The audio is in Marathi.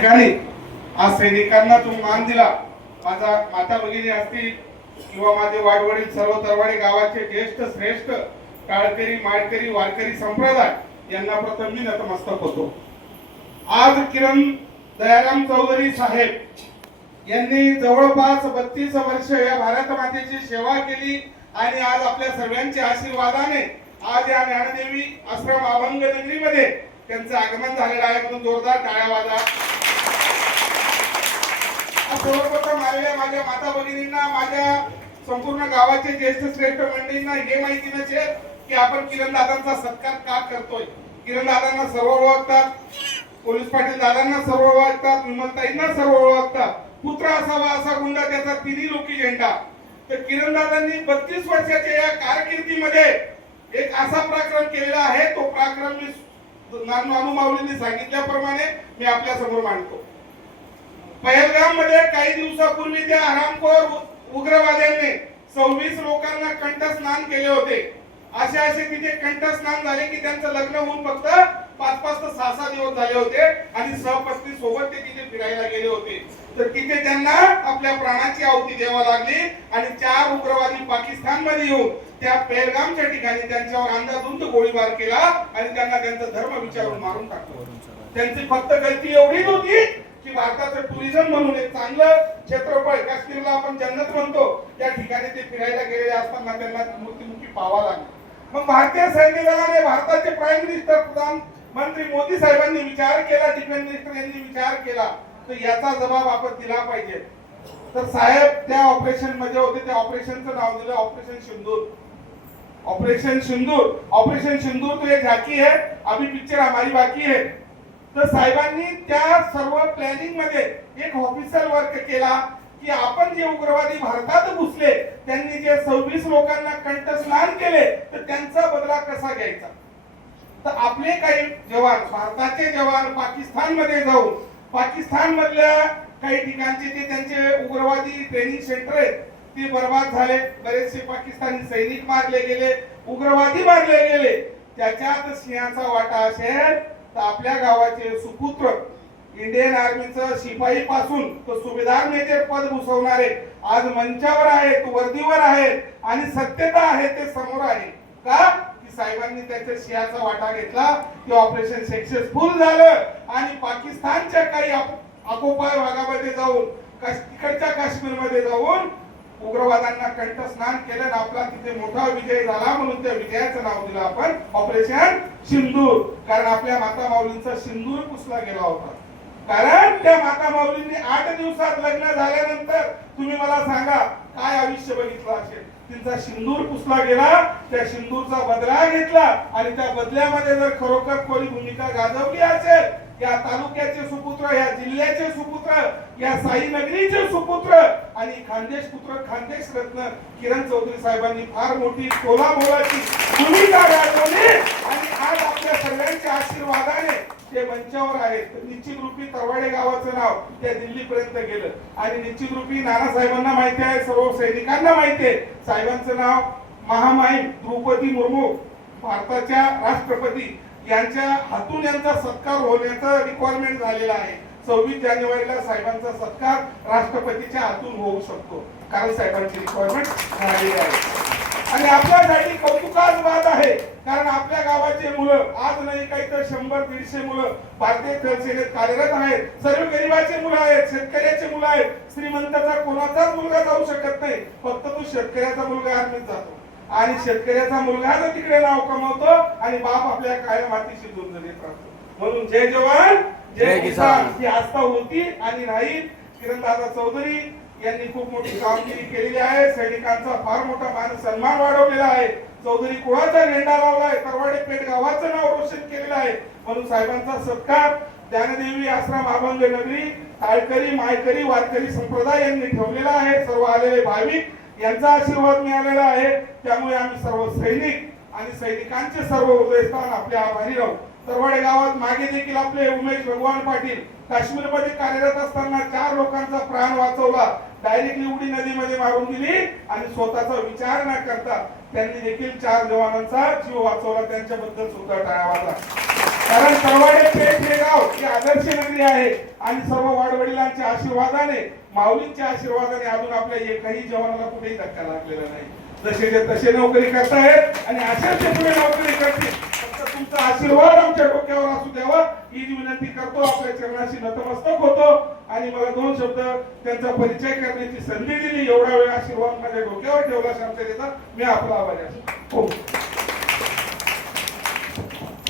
ठिकाणी आज सैनिकांना तुम्ही मान दिला, माझा माता भगिनी असतील किंवा माझे वाडवडील सर्व तरवाडे गावाचे ज्येष्ठ श्रेष्ठ टाळकरी माळकरी वारकरी संप्रदाय यांना प्रथम मी नतमस्तक होतो। आज किरण दयाराम चौधरी साहेब यांनी जवळपास 32 वर्ष या भारत मातेची सेवा केली आणि आज आपल्या सर्वांच्या आशीर्वादाने आज या ज्ञानदेवी आश्रम अभंग नगरीमध्ये त्यांचं आगमन झालेलं आहे, म्हणून जोरदार टाळ्या वाजा। सर्वप्रथम माझ्या माता भगिनींना, माझ्या संपूर्ण गावाचे ज्येष्ठ श्रेष्ठ मंडळींना हे माहिती नसेल की आपण किरण दादांचा सत्कार का करतोय। किरण दादांना सर्व ओळखतात, पोलीस पाटील दादांना सर्व ओळखतात, विमलताईंना सर्व ओळखतात, पुत्र असावा असा गुंडा त्याचा तिन्ही लोकी झेंडा। तर किरण दादांनी 32 वर्षाच्या या कारकिर्दीमध्ये एक असा पराक्रम केलेला आहे, तो पराक्रम मी नानू माऊलींनी सांगितल्याप्रमाणे मी आपल्या समोर मांडतो। पहलगाम मध्ये काही दिवसापूर्वी त्या हरामखोर उग्रवाद्यांनी 26 लोकांना कंठस्नान केले होते। असे तिथे कंठस्नान झाले की त्यांचं लग्न होऊन फक्त 5-5 ते 6 दिवस झाले होते आणि सहपत्नी सोबत ते तिथे फिरायला गेले होते। तर तिथे त्यांना आपल्या प्राणाची आहुती द्यावी लागली आणि 4 उग्रवादी पाकिस्तान मध्ये येऊन त्या पहलगामच्या ठिकाणी त्यांच्यावर अंधाधुंद गोळीबार केला आणि त्यांना त्यांचा धर्म विचारून मारून टाकलं। त्यांची फक्त गलती एवढीच होती की भारताचं टुरिझम म्हणून एक चांगलं क्षेत्रफळ, काश्मीरला आपण जन्नत म्हणतो, त्या ठिकाणी ते फिरायला गेलेले असताना त्यांना मृत्युमुखी पाहावा लागला। मग भारतीय सैन्य दलाने, भारताचे प्राईम मिनिस्टर प्रधानमंत्री मोदी साहेबांनी विचार केला, डिफेन्स मिनिस्टर यांनी विचार केला, तर याचा जबाब आपण दिला पाहिजे। तर साहेब त्या ऑपरेशन मध्ये होते, त्या ऑपरेशनचं नाव दिलं ऑपरेशन सिंदूर। ऑपरेशन सिंदूर, ऑपरेशन सिंदूर तो ये झाकी है, अभी पिक्चर हमारी बाकी है। तर साहेबांनी त्या सर्व प्लॅनिंग मध्ये एक ऑफिशियल वर्क केला की आपण जे उग्रवादी भारतात घुसले, त्यांनी जे 26 लोकांना कंठस्नान केले, तर त्यांचा बदला कसा घ्यायचा। तर आपले काही जवान, भारताचे जवान पाकिस्तान मध्ये जाऊन पाकिस्तान मधल्या काही ठिकाणचे जे त्यांचे उग्रवादी ट्रेनिंग सेंटर आहेत ते बर्बाद झाले, बरेचसे पाकिस्तानी सैनिक मारले गेले, उग्रवादी मारले गेले। त्याच्यात सिंहाचा वाटा असेल तर आपल्या गावाचे सुपुत्र, इंडियन आर्मीचं शिपाई पासून तो सुभेदार मेजर पद भूषवणारे आज मंचावर आहेत, वर्दीवर आहेत आणि सत्यता आहे ते समोर आहे का की साहेबांनी त्याच्या सिंहाचा वाटा घेतला, ते ऑपरेशन सक्सेसफुल झालं आणि पाकिस्तानच्या काही आकोपाय भागामध्ये जाऊन, तिकडच्या काश्मीर मध्ये जाऊन उग्रवादांना कंठस्नान केलं आणि आपला तिथे मोठा विजय झाला, म्हणून त्या विजयाचं नाव दिलं आपण ऑपरेशन सिंदूर। कारण आपल्या माता माऊलींचा सिंदूर पुसला गेला होता। कारण त्या माता माऊलींनी 8 दिवसात लग्न झाल्यानंतर तुम्ही मला सांगा काय आयुष्य बघितलं असेल। तिचा सिंदूर पुसला गेला, त्या सिंदूरचा बदला घेतला आणि त्या बदल्यामध्ये जर खरोखर कोणी भूमिका गाजवली असेल, या तालुक्याचे सुपुत्र, या जिल्ह्याचे सुपुत्र, या साई नगरीचे सुपुत्र आणि खानदेश पुत्र, खानदेश रत्न किरण चौधरी साहेबांनी फार मोठी तोलामोलाची भूमिका गाजवली आणि आज आपल्या सर्वांच्या आशीर्वादाने ते मंचावर आहेत। निश्चित रूपी तरवाडे गावाचं नाव त्या दिल्लीपर्यंत गेलं आणि निश्चित रूपी नानासाहेबांना माहिती आहे, सर्व सैनिकांना माहिती आहे, साहेबांचं नाव महामाहिम द्रौपदी मुर्मू भारताच्या राष्ट्रपती यांच्या हातून यांचा सत्कार होण्याचा रिक्वायरमेंट झालेला आहे। 26 जानेवारीला साहेबांचा सत्कार राष्ट्रपतीच्या हातून होऊ शकतो, कारण साहेबांची रिक्वायरमेंट झालेली आहे। आणि आपल्यासाठी कौतुकास्पद आहे, कारण आपल्या गावाचे मुलं आज नाही काही तर 100-150 मुलं भारतीय थलसेनेत कार्यरत आहेत। सर्व गरिबाचे मुलं आहेत, शेतकऱ्याचे मुलं आहेत, श्रीमंताचा कोणाचाच मुलगा जाऊ शकत नाही, फक्त तो शेतकऱ्याचा मुलगा आर्मीत जातो आणि शेतकऱ्याचा मुलगा जर तिकडे नाव कमवतो आणि बाप आपल्या काळ्या मातीशी झुंजत राहतो। म्हणून जय जवान जय किसान ही आस्था होती आणि राहील। किरणदादा चौधरी यांनी खूप मोठी कामगिरी केलेली आहे, सैनिकांचा फार मोठा मान सन्मान वाढवलेला आहे। चौधरी कुळाचा झेंडा लावलाय, तरवाडे पेठ गावाचं नाव रोशन केलेलं आहे, म्हणून साहेबांचा सत्कार ज्ञानदेवी आश्रम अभंग नगरी टाळकरी माळकरी वारकरी संप्रदाय यांनी ठेवलेला आहे। सर्व आलेले भाविक यांचा आशीर्वाद मिळालेला आहे, त्यामुळे आम्ही सर्व सैनिक आणि सैनिकांचे सर्व हृदयस्थान आपले आभारी राहू। तरवाडे गावात मागे देखील आपले उमेश भगवान पाटील काश्मीरमध्ये कार्यरत असताना 4 लोकांचा प्राण वाचवला, डायरेक्टली उडी नदीमध्ये मारून दिली आणि स्वतःचा विचार न करता त्यांनी देखील 4 जवानांचा जीव वाचवला, त्यांच्याबद्दल सुद्धा टाळ्या वाजवा। कारण तरवाडे पेठ हे गाव ही आदर्श नगरी आहे आणि सर्व वाडवडिलांच्या आशीर्वादाने, माऊलींच्या आशीर्वादाने अजून आपल्या एकाही जवानाला कुठेही धक्का लागलेला नाही. जसे तसे नोकरी करतायत आणि अशाच ते पुढे नोकरी करतील. फक्त तुमचा आशीर्वाद आमच्या डोक्यावर असू द्यावा ही विनंती करतो. आपल्या चरणाशी नतमस्तक होतो आणि मला 2 शब्द त्यांचा परिचय करण्याची संधी दिली. एवढा वेळ आशीर्वाद माझ्या डोक्यावर ठेवला शांततेचा. मी आपला आभारी आहे. हो.